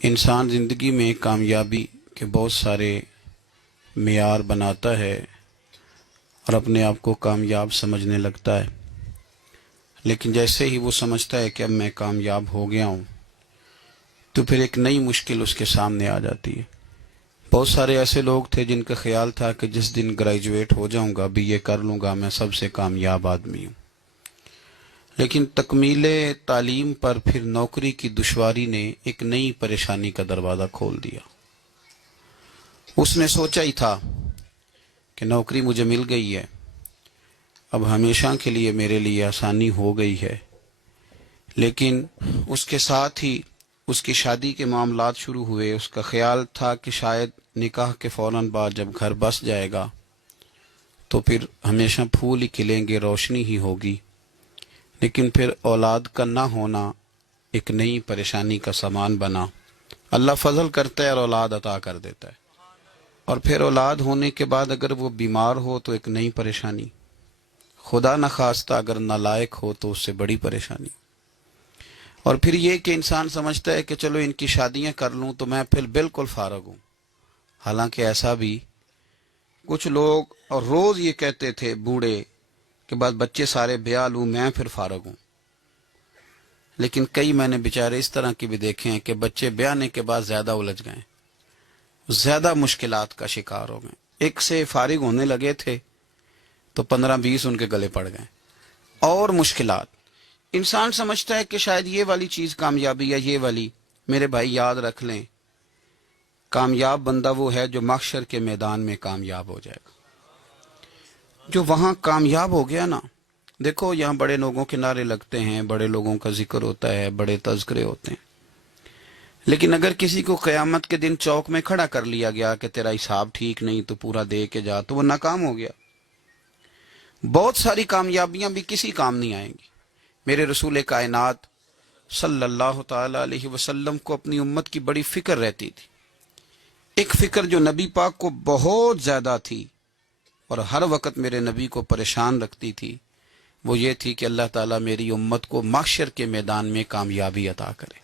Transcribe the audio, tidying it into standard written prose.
انسان زندگی میں کامیابی کے بہت سارے معیار بناتا ہے اور اپنے آپ کو کامیاب سمجھنے لگتا ہے، لیکن جیسے ہی وہ سمجھتا ہے کہ اب میں کامیاب ہو گیا ہوں تو پھر ایک نئی مشکل اس کے سامنے آ جاتی ہے۔ بہت سارے ایسے لوگ تھے جن کا خیال تھا کہ جس دن گریجویٹ ہو جاؤں گا، BA کر لوں گا، میں سب سے کامیاب آدمی ہوں، لیکن تکمیل تعلیم پر پھر نوکری کی دشواری نے ایک نئی پریشانی کا دروازہ کھول دیا۔ اس نے سوچا ہی تھا کہ نوکری مجھے مل گئی ہے، اب ہمیشہ کے لیے میرے لیے آسانی ہو گئی ہے، لیکن اس کے ساتھ ہی اس کی شادی کے معاملات شروع ہوئے۔ اس کا خیال تھا کہ شاید نکاح کے فوراً بعد جب گھر بس جائے گا تو پھر ہمیشہ پھول ہی کھلیں گے، روشنی ہی ہوگی، لیکن پھر اولاد کا نہ ہونا ایک نئی پریشانی کا سامان بنا۔ اللہ فضل کرتا ہے اور اولاد عطا کر دیتا ہے، اور پھر اولاد ہونے کے بعد اگر وہ بیمار ہو تو ایک نئی پریشانی، خدا نخواستہ اگر نالائق ہو تو اس سے بڑی پریشانی، اور پھر یہ کہ انسان سمجھتا ہے کہ چلو ان کی شادیاں کر لوں تو میں پھر بالکل فارغ ہوں۔ حالانکہ ایسا بھی کچھ لوگ اور روز یہ کہتے تھے بوڑھے کہ بعد بچے سارے بیاہ لوں میں پھر فارغ ہوں، لیکن کئی میں نے بیچارے اس طرح کے بھی دیکھے ہیں کہ بچے بیانے کے بعد زیادہ الجھ گئے، زیادہ مشکلات کا شکار ہو گئے۔ ایک سے فارغ ہونے لگے تھے تو 15-20 ان کے گلے پڑ گئے، اور مشکلات۔ انسان سمجھتا ہے کہ شاید یہ والی چیز کامیابی ہے، یہ والی۔ میرے بھائی یاد رکھ لیں، کامیاب بندہ وہ ہے جو محشر کے میدان میں کامیاب ہو جائے گا، جو وہاں کامیاب ہو گیا نا۔ دیکھو یہاں بڑے لوگوں کے نعرے لگتے ہیں، بڑے لوگوں کا ذکر ہوتا ہے، بڑے تذکرے ہوتے ہیں، لیکن اگر کسی کو قیامت کے دن چوک میں کھڑا کر لیا گیا کہ تیرا حساب ٹھیک نہیں تو پورا دے کے جا، تو وہ ناکام ہو گیا۔ بہت ساری کامیابیاں بھی کسی کام نہیں آئیں گی۔ میرے رسول کائنات صلی اللہ تعالی علیہ وسلم کو اپنی امت کی بڑی فکر رہتی تھی، ایک فکر جو نبی پاک کو بہت زیادہ تھی اور ہر وقت میرے نبی کو پریشان رکھتی تھی، وہ یہ تھی کہ اللہ تعالیٰ میری امت کو محشر کے میدان میں کامیابی عطا کرے۔